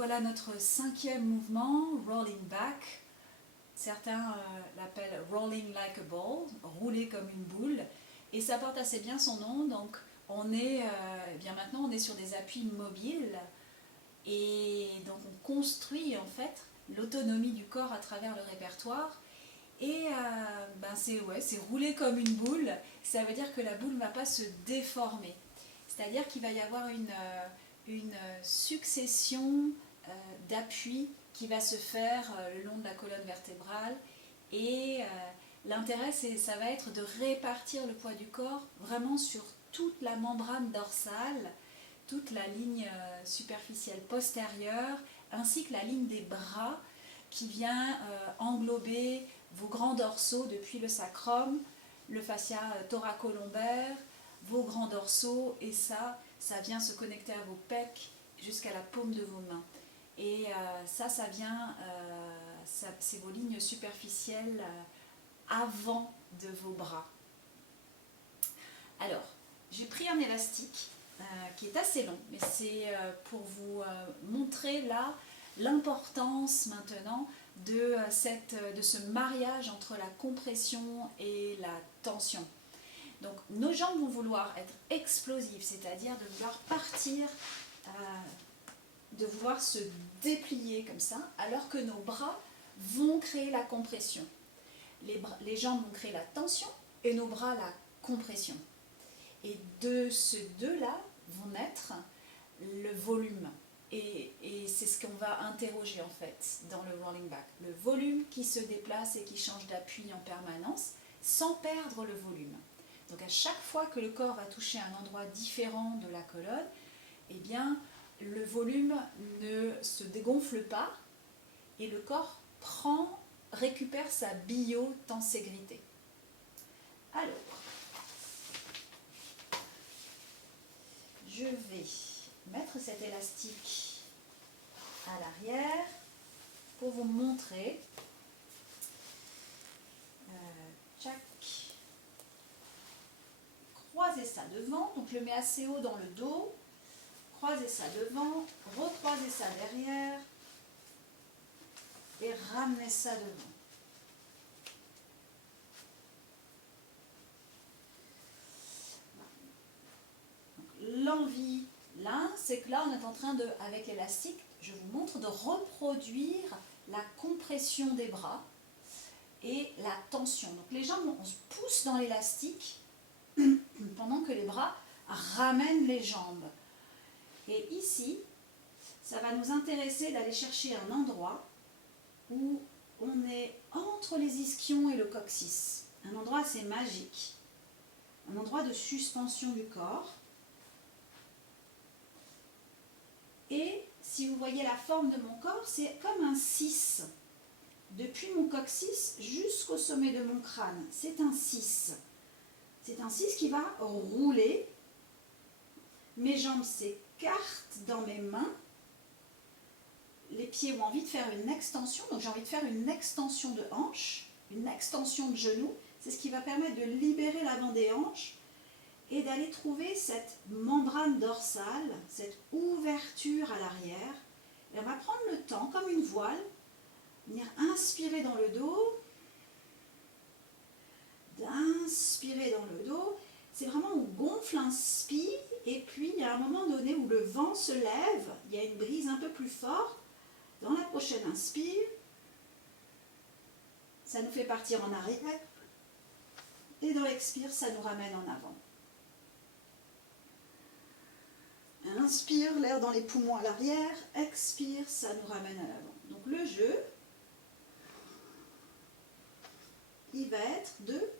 voilà notre 5e mouvement, Rolling Back. Certains l'appellent Rolling Like a Ball, rouler comme une boule. Et ça porte assez bien son nom. Donc on est, bien maintenant on est sur des appuis mobiles. Et donc on construit en fait l'autonomie du corps à travers le répertoire. Et c'est rouler comme une boule. Ça veut dire que la boule ne va pas se déformer. C'est-à-dire qu'il va y avoir une succession d'appuis qui va se faire le long de la colonne vertébrale. Et l'intérêt, ça va être de répartir le poids du corps vraiment sur toute la membrane dorsale, toute la ligne superficielle postérieure, ainsi que la ligne des bras qui vient englober vos grands dorsaux depuis le sacrum, le fascia thoracolombaire, vos grands dorsaux, et ça vient se connecter à vos pecs jusqu'à la paume de vos mains. Et c'est vos lignes superficielles avant de vos bras. Alors, j'ai pris un élastique qui est assez long, mais c'est pour vous montrer là l'importance maintenant de ce mariage entre la compression et la tension. Donc nos jambes vont vouloir être explosives, c'est-à-dire de vouloir partir, de vouloir se déplier comme ça, alors que nos bras vont créer la compression. Les jambes vont créer la tension et nos bras la compression. Et de ces deux-là vont naître le volume. Et c'est ce qu'on va interroger en fait dans le rolling back. Le volume qui se déplace et qui change d'appui en permanence sans perdre le volume. Donc à chaque fois que le corps va toucher un endroit différent de la colonne, eh bien le volume ne se dégonfle pas et le corps récupère sa biotenségrité. Alors, je vais mettre cet élastique à l'arrière pour vous montrer. Tchac. Croisez ça devant, donc je le mets assez haut dans le dos. Croisez ça devant, recroisez ça derrière et ramenez ça devant. L'envie là, c'est que là on est en train de, avec l'élastique, je vous montre de reproduire la compression des bras et la tension. Donc les jambes, on se pousse dans l'élastique pendant que les bras ramènent les jambes. Et ici, ça va nous intéresser d'aller chercher un endroit où on est entre les ischions et le coccyx. Un endroit assez magique. Un endroit de suspension du corps. Et si vous voyez la forme de mon corps, c'est comme un 6. Depuis mon coccyx jusqu'au sommet de mon crâne. C'est un 6. C'est un 6 qui va rouler. Mes jambes s'écartent dans mes mains. Les pieds ont envie de faire une extension. Donc j'ai envie de faire une extension de hanche, une extension de genou. C'est ce qui va permettre de libérer l'avant des hanches et d'aller trouver cette membrane dorsale, cette ouverture à l'arrière. Et on va prendre le temps, comme une voile, venir inspirer dans le dos, d'inspirer dans le dos. C'est vraiment on gonfle, inspire, et puis il y a un moment donné où le vent se lève, il y a une brise un peu plus forte. Dans la prochaine inspire, ça nous fait partir en arrière, et dans l'expire, ça nous ramène en avant. Inspire, l'air dans les poumons à l'arrière, expire, ça nous ramène à l'avant. Donc le jeu, il va être de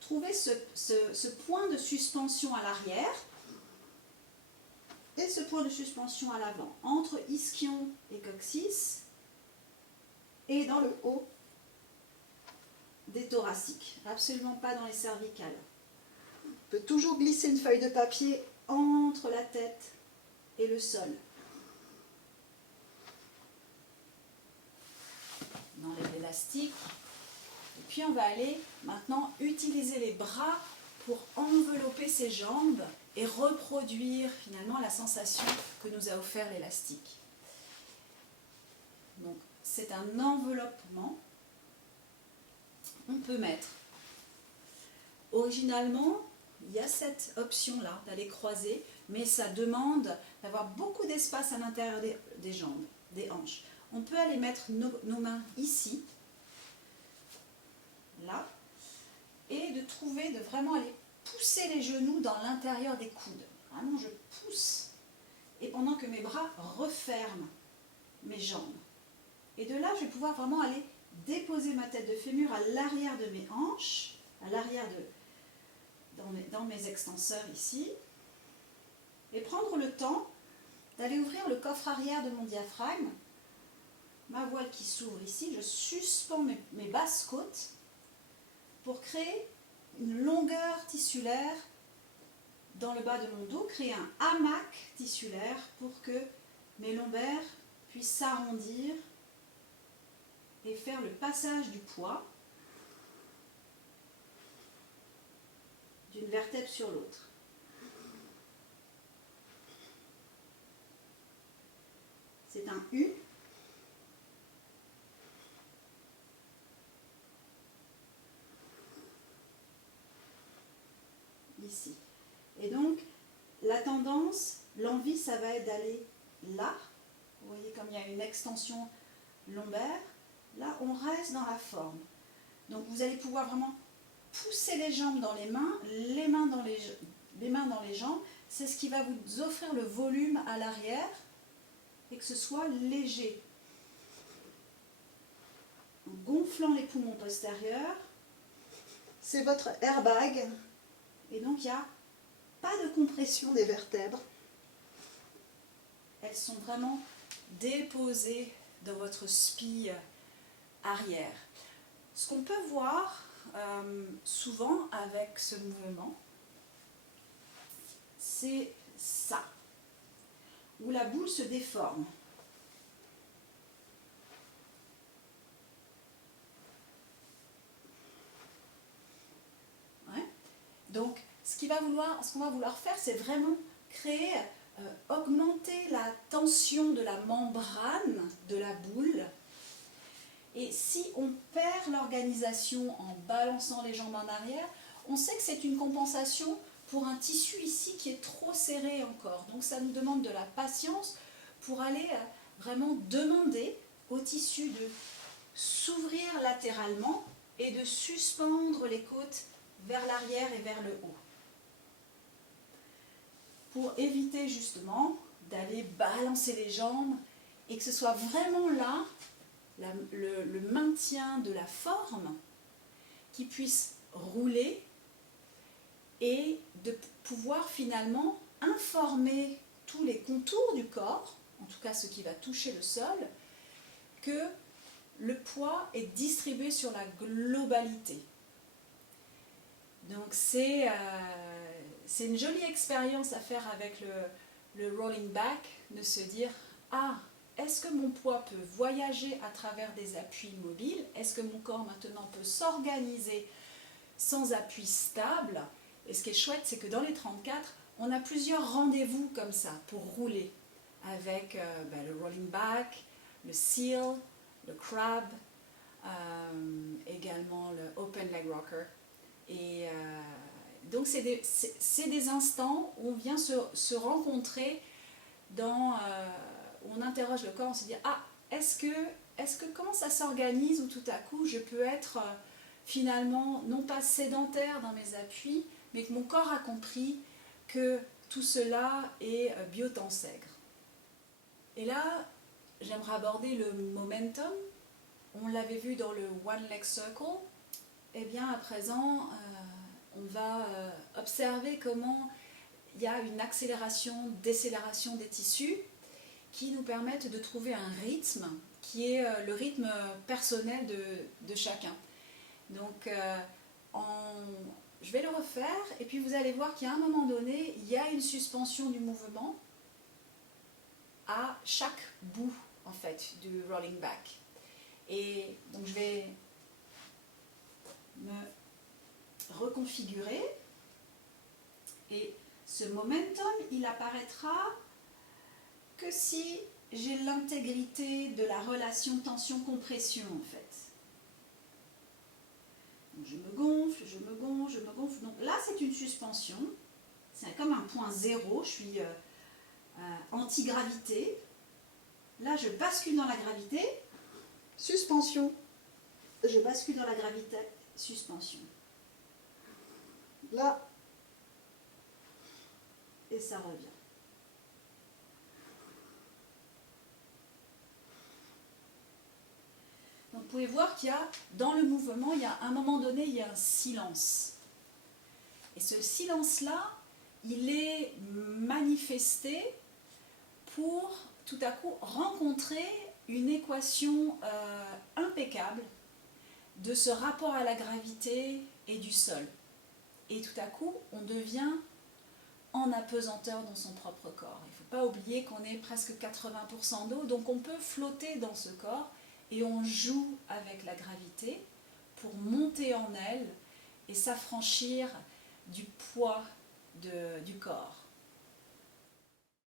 trouver ce point de suspension à l'arrière et ce point de suspension à l'avant, entre ischion et coccyx et dans le haut des thoraciques, absolument pas dans les cervicales. On peut toujours glisser une feuille de papier entre la tête et le sol. On enlève l'élastique. Et puis on va aller maintenant utiliser les bras pour envelopper ses jambes et reproduire finalement la sensation que nous a offert l'élastique. Donc c'est un enveloppement. On peut mettre. Originalement, il y a cette option-là d'aller croiser, mais ça demande d'avoir beaucoup d'espace à l'intérieur des jambes, des hanches. On peut aller mettre nos mains ici, là, et de trouver, de vraiment aller pousser les genoux dans l'intérieur des coudes. Vraiment, je pousse, et pendant que mes bras referment mes jambes. Et de là, je vais pouvoir vraiment aller déposer ma tête de fémur à l'arrière de mes hanches, à l'arrière dans mes extenseurs ici, et prendre le temps d'aller ouvrir le coffre arrière de mon diaphragme, ma voile qui s'ouvre ici, je suspends mes basses côtes pour créer une longueur tissulaire dans le bas de mon dos, créer un hamac tissulaire pour que mes lombaires puissent s'arrondir et faire le passage du poids d'une vertèbre sur l'autre. C'est un U. Ici. Et donc, la tendance, l'envie, ça va être d'aller là. Vous voyez comme il y a une extension lombaire. Là, on reste dans la forme. Donc, vous allez pouvoir vraiment pousser les jambes dans les mains dans les jambes. C'est ce qui va vous offrir le volume à l'arrière et que ce soit léger. En gonflant les poumons postérieurs, c'est votre airbag. Et donc, il n'y a pas de compression des vertèbres. Elles sont vraiment déposées dans votre SPI arrière. Ce qu'on peut voir souvent avec ce mouvement, c'est ça, où la boule se déforme. Ouais. Donc, ce qu'on va vouloir faire, c'est vraiment créer, augmenter la tension de la membrane de la boule. Et si on perd l'organisation en balançant les jambes en arrière, on sait que c'est une compensation pour un tissu ici qui est trop serré encore. Donc ça nous demande de la patience pour aller vraiment demander au tissu de s'ouvrir latéralement et de suspendre les côtes vers l'arrière et vers le haut. Pour éviter justement d'aller balancer les jambes et que ce soit vraiment là le maintien de la forme qui puisse rouler et de pouvoir finalement informer tous les contours du corps, en tout cas ce qui va toucher le sol, que le poids est distribué sur la globalité. Donc c'est une jolie expérience à faire avec le rolling back, de se dire « Ah, est-ce que mon poids peut voyager à travers des appuis mobiles? Est-ce que mon corps maintenant peut s'organiser sans appui stable ?» Et ce qui est chouette, c'est que dans les 34, on a plusieurs rendez-vous comme ça pour rouler avec le rolling back, le seal, le crab, également le open leg rocker. Et donc c'est des instants où on vient se rencontrer dans... où on interroge le corps, on se dit « Ah, est-ce que comment ça s'organise où tout à coup je peux être finalement non pas sédentaire dans mes appuis, mais que mon corps a compris que tout cela est biotensègre. » Et là, j'aimerais aborder le momentum. On l'avait vu dans le One Leg Circle. Et bien à présent, on va observer comment il y a une accélération, décélération des tissus qui nous permettent de trouver un rythme qui est le rythme personnel de chacun. Donc, je vais le refaire et puis vous allez voir qu'à un moment donné, il y a une suspension du mouvement à chaque bout en fait du rolling back. Et donc je vais me reconfigurer et ce momentum, il apparaîtra que si j'ai l'intégrité de la relation tension-compression en fait. Donc je me gonfle, je me gonfle, je me gonfle. Donc là c'est une suspension, c'est comme un point zéro, je suis anti-gravité. Là je bascule dans la gravité, suspension. Je bascule dans la gravité, suspension. Là, et ça revient. Donc vous pouvez voir qu'il y a, dans le mouvement, il y a, à un moment donné, il y a un silence. Et ce silence-là, il est manifesté pour tout à coup rencontrer une équation impeccable de ce rapport à la gravité et du sol. Et tout à coup, on devient en apesanteur dans son propre corps. Il ne faut pas oublier qu'on est presque 80% d'eau, donc on peut flotter dans ce corps et on joue avec la gravité pour monter en elle et s'affranchir du poids du corps.